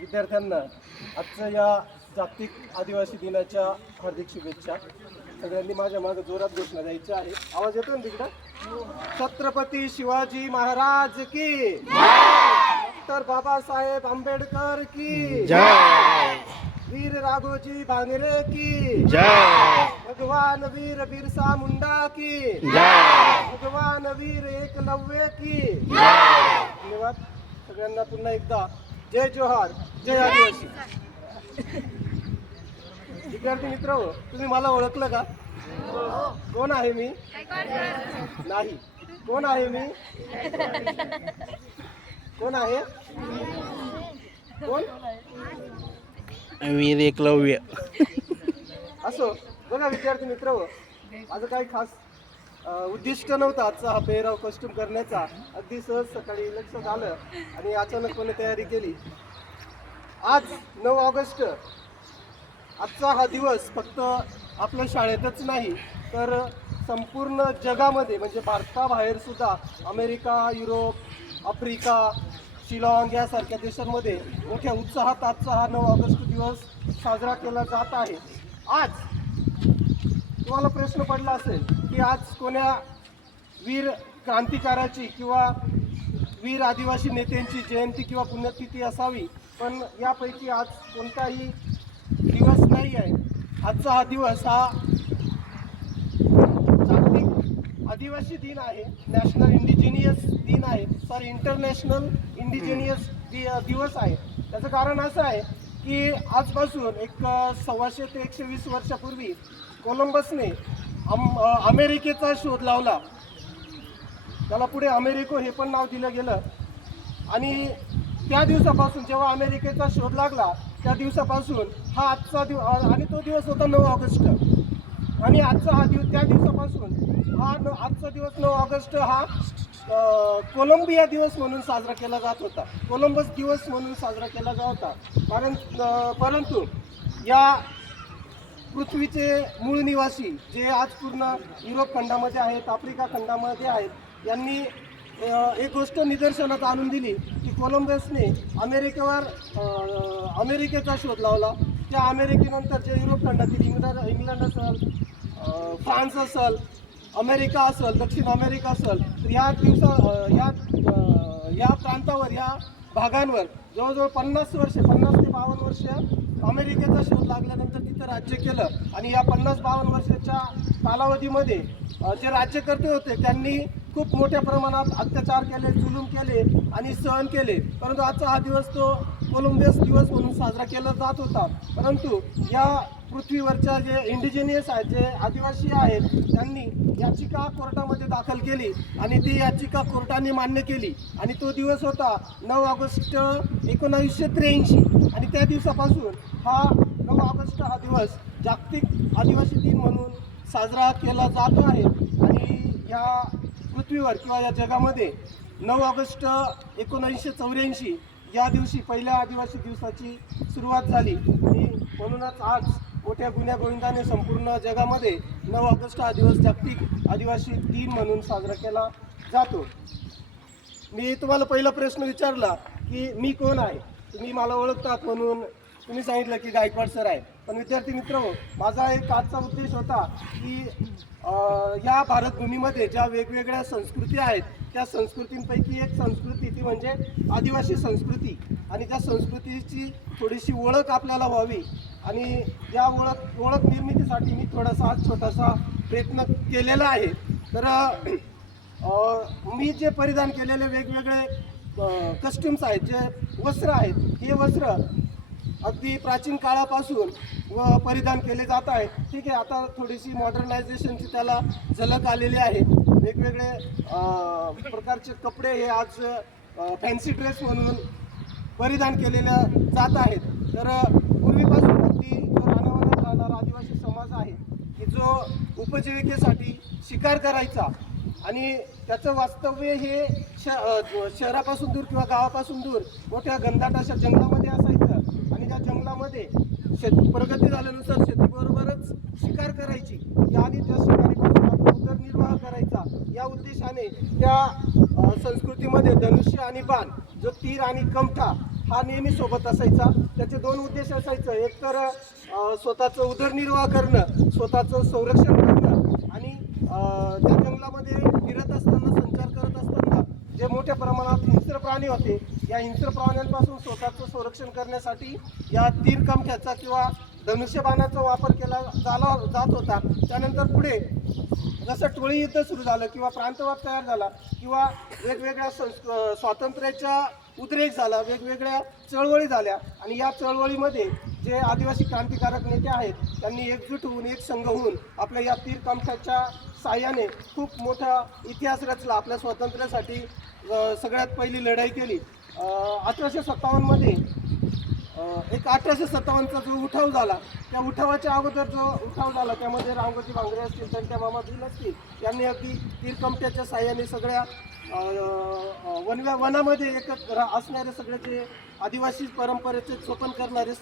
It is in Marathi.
विद्यार्थ्यांना आजच्या या जागतिक आदिवासी दिनाच्या हार्दिक शुभेच्छा. सगळ्यांनी माझ्या मागे जोरात घोषणा द्यायची आहे. आवाज येतो ना तिकडं? छत्रपती शिवाजी महाराज की डॉक्टर बाबासाहेब आंबेडकर की जय. वीर राघोजी भांगरे की जय. भगवान वीर बिरसा मुंडा की जय. भगवान वीर एकलव्य की धन्यवाद. सगळ्यांना पुन्हा एकदा जय जोहार, जय आदिवासी. विद्यार्थी मित्र, तुम्ही मला ओळखलं का? कोण आहे मी? नाही. कोण आहे मी? कोण आहे? कोण? वीर एकलव्य. असो बघा विद्यार्थी मित्र, माझं काही खास उद्दिष्ट नव्हतं आजचा हा पेहराव कस्टम करण्याचा. अगदी सहज सकाळी लक्षात आलं आणि अचानकपणे तयारी केली. आज 9 ऑगस्ट, आजचा हा दिवस फक्त आपल्या शाळेतच नाही तर संपूर्ण जगामध्ये म्हणजे भारताबाहेर सुद्धा अमेरिका, युरोप, आफ्रिका, शिलाँग यासारख्या देशांमध्ये मोठ्या उत्साहात आजचा हा 9 ऑगस्ट दिवस साजरा केला जात आहे. आज तुम्हाला प्रश्न पडला असेल की आज कोण्या वीर क्रांतिकाराची किंवा वीर आदिवासी नेत्यांची जयंती किंवा पुण्यतिथी असावी, पण यापैकी आज कोणताही दिवस नाही आहे. आजचा हा दिवस हा जागतिक आदिवासी दिन आहे, नॅशनल इंडिजिनियस दिन आहे, इंटरनॅशनल इंडिजिनियस दिवस आहे. त्याचं कारण असं आहे की आजपासून एक 125 ते 120 वर्षापूर्वी कोलंबसने अमेरिकेचा शोध लावला. त्याला पुढे अमेरिको हे पण नाव दिलं गेलं. आणि त्या दिवसापासून जेव्हा अमेरिकेचा शोध लागला त्या दिवसापासून हा आजचा दिवस, आणि तो दिवस होता 9 ऑगस्ट. आणि आजचा हा दिवस, त्या दिवसापासून आजचा दिवस 9 ऑगस्ट हा कोलंबिया दिवस म्हणून साजरा केला जात होता, कोलंबस दिवस म्हणून साजरा केला जात होता. परंतु या पृथ्वीचे मूळ निवासी जे आज पूर्ण युरोप खंडामध्ये आहेत, आफ्रिका खंडामध्ये आहेत, यांनी एक गोष्ट निदर्शनात आणून दिली की कोलंबसने अमेरिकेचा शोध लावला. त्या अमेरिकेनंतर जे युरोप खंडातील इंग्लंड असेल, फ्रान्स असेल, अमेरिका असेल, दक्षिण अमेरिका असेल, तर या प्रांतावर, या भागांवर जवळजवळ 50 ते 52 वर्ष अमेरिकेचा शोध लागल्यानंतर तिथं राज्य केलं. आणि या 50-52 वर्षाच्या कालावधीमध्ये जे राज्यकर्ते होते त्यांनी खूप मोठ्या प्रमाणात अत्याचार केले, जुलूम केले आणि सहन केले. परंतु आजचा हा दिवस तो कोलंबस दिवस म्हणून साजरा केला जात होता. परंतु या पृथ्वीवरच्या जे इंडिजिनियस आहेत, जे आदिवासी आहेत, त्यांनी याचिका कोर्टामध्ये दाखल केली आणि ती याचिका कोर्टाने मान्य केली. आणि तो दिवस होता 9 ऑगस्ट 1983. आणि त्या दिवसापासून हा 9 ऑगस्ट हा दिवस जागतिक आदिवासी दिन म्हणून साजरा केला जातो आहे. आणि या पृथ्वीवर किंवा या जगामध्ये 9 ऑगस्ट 1984 या दिवशी पहिल्या आदिवासी दिवसाची सुरुवात झाली. आणि म्हणूनच आज मोठ्या गुण्यागोविंदाने संपूर्ण जगामध्ये 9 ऑगस्ट हा दिवस जागतिक आदिवासी दिन म्हणून साजरा केला जातो. मी तुम्हाला पहिला प्रश्न विचारला की मी कोण आहे, तुम्ही मला ओळखतात म्हणून तुम्ही सांगितलं की गायकवाड सर आहे. पण विद्यार्थी मित्र, माझा एक आजचा उद्देश होता की या भारतभूमीमध्ये ज्या वेगवेगळ्या संस्कृती आहेत त्या संस्कृतींपैकी एक संस्कृती ती म्हणजे आदिवासी संस्कृती. आणि त्या संस्कृतीची थोडीशी ओळख आपल्याला व्हावी आणि या ओळख निर्मितीसाठी मी थोडासा छोटासा प्रयत्न केलेला आहे. तर मी जे परिधान केलेले वेगवेगळे कस्ट्युम्स आहेत, जे वस्त्र आहेत, हे वस्त्र अगदी प्राचीन काळापासून परिधान केले जात आहेत. ठीक आहे, आता थोडीशी मॉडर्नायझेशनची त्याला झलक आलेली आहे. वेगवेगळे प्रकारचे कपडे हे आज फॅन्सी ड्रेस म्हणून परिधान केलेल्या जात आहेत. तर पूर्वीपासून अगदी जो रानावनात राहणारा आदिवासी समाज आहे की जो उपजीविकेसाठी शिकार करायचा आणि त्याचं वास्तव्य हे शहरापासून दूर किंवा गावापासून दूर मोठ्या घनदाट अशा जंगलामध्ये असायचं. आणि त्या जंगलामध्ये प्रगती झाल्यानुसार शेतीबरोबरच शिकार करायची आणि त्या शिकारीपासून आपला उदरनिर्वाह करायचा या उद्देशाने त्या संस्कृतीमध्ये धनुष्य आणि बाण, जो तीर आणि कमठा हा नेहमी सोबत असायचा. त्याचे दोन उद्देश असायचं, एक तर स्वतःचं उदरनिर्वाह करणं, स्वतःचं संरक्षण करणं आणि त्या जंगलामध्ये फिरत असताना, संचार करत असताना जे मोठ्या प्रमाणात हिंस्र प्राणी होते, या हिंस्र प्राण्यांपासून स्वतःचं संरक्षण करण्यासाठी या तीरकमठ्याचा किंवा धनुष्यबाणाचा वापर केला जात होता. त्यानंतर पुढे जसं टोळी युद्ध सुरू झालं किंवा प्रांतवाद तयार झाला किंवा वेगवेगळ्या स्वातंत्र्याचा उद्रेक झाला, वेगवेगळ्या चळवळी झाल्या आणि या चळवळीमध्ये जे आदिवासी क्रांतिकारक नेते आहेत त्यांनी एकजूट होऊन, एक संघ होऊन आपल्या या तीरकमठ्याच्या साहाय्याने खूप मोठा इतिहास रचला. आपल्या स्वातंत्र्यासाठी सगळ्यात पहिली लढाई केली. 1857मध्ये एक 1857चा जो उठाव झाला, त्या उठावाच्या अगोदर जो उठाव झाला त्यामध्ये रामगोजी भांगरे असतील, त्यांच्या मामा भील असतील, यांनी अगदी तीरकमठ्याच्या साहाय्याने सगळ्या वनामध्ये असणारे सगळे जे आदिवासी परंपरेचे जतन करणारे